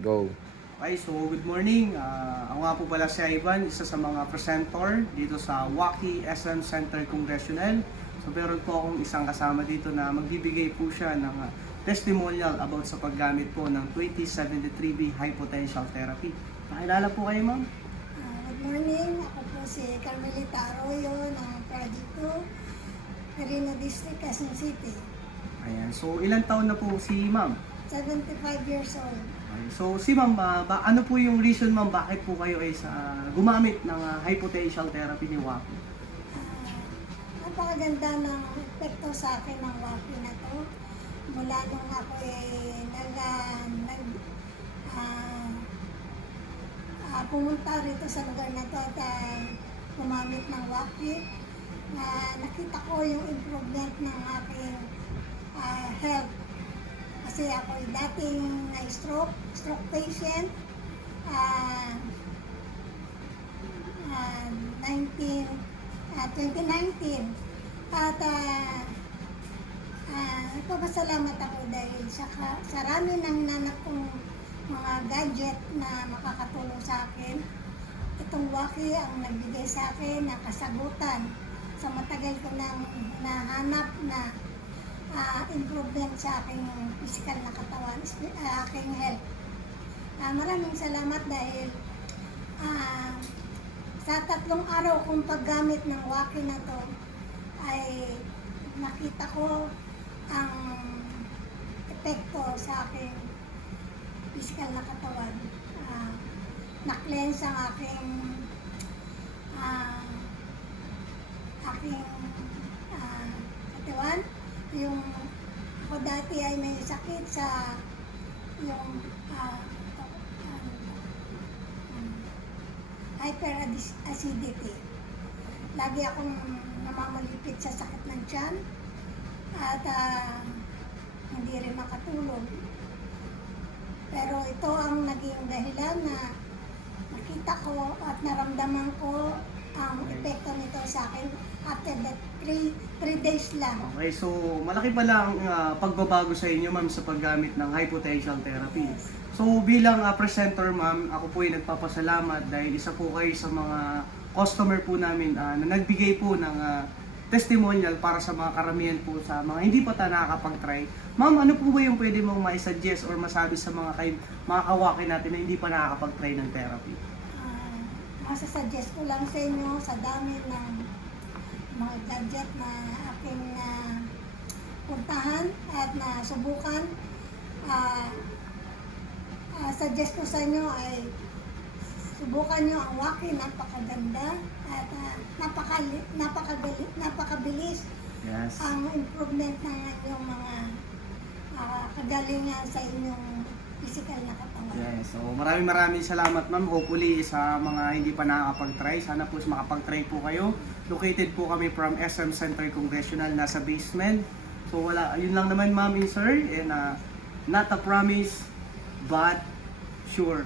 Go. Okay, so good morning. Ako nga po pala si Ivan, isa sa mga presenter dito sa Waki SM Center Congressional. So meron po akong isang kasama dito na magbibigay po siya ng testimonial about sa paggamit po ng 2073B High Potential Therapy. Pakilala po kayo, ma'am. Good morning, ako po si Carmelita Arroyo ng Project 2, Quirino District, Quezon City. Ayan, so ilang taon na po si ma'am? 75 years old. Okay, so si ma'am, ano po yung reason ma'am bakit po kayo ay gumamit ng high potential therapy ni Waki? Napakaganda ng epekto sa akin ng Waki na to. Mula nung ako pumunta rito sa lugar na to at gumamit ng Waki, nakita ko yung improvement ng aking health. Kasi ako ay dating stroke patient, 2019. At nagpapasalamat ako dahil sa rami ng nanak kong mga gadget na makakatulong sa akin. Itong Waki ang nagbigay sa akin ng kasagutan sa matagal ko nang nahanap na improvement sa aking physical na katawan, aking health. Maraming salamat dahil sa 3 araw kong paggamit ng Waki na to ay nakita ko ang epekto sa aking physical na katawan. Na-cleanse ang aking katawan. Yung ako dati ay may sakit sa yung hyperacidity. Lagi akong namamalipit sa sakit ng tiyan at hindi rin makatulog. Pero ito ang naging dahilan na nakita ko at naramdaman ko ang epekto nito sa akin after that 3 days lang. Okay, so malaki pala ang pagbabago sa inyo ma'am sa paggamit ng high potential therapy. So bilang presenter ma'am, ako po ay nagpapasalamat dahil isa po kayo sa mga customer po namin na nagbigay po ng testimonial para sa mga karamihan po sa mga hindi pa nakakapag-try. Ma'am, ano po ba yung pwede mong ma-suggest or masabi sa mga kawaki natin na hindi pa nakakapag-try ng therapy? Masasuggest ko lang sa inyo sa dami ng mga gadget na aking puntahan at nasubukan. Suggest ko sa inyo ay subukan nyo ang Waki, napakaganda at napakabilis. Yes. Ang improvement ng inyong mga kagalingan sa inyong physical na katawan. Yes. So maraming salamat ma'am. Hopefully sa mga hindi pa nakakapag-try, sana po makapag-try po kayo. Located po kami from SM Center Congressional, nasa basement. So yun lang naman ma'am and sir, and not a promise but sure.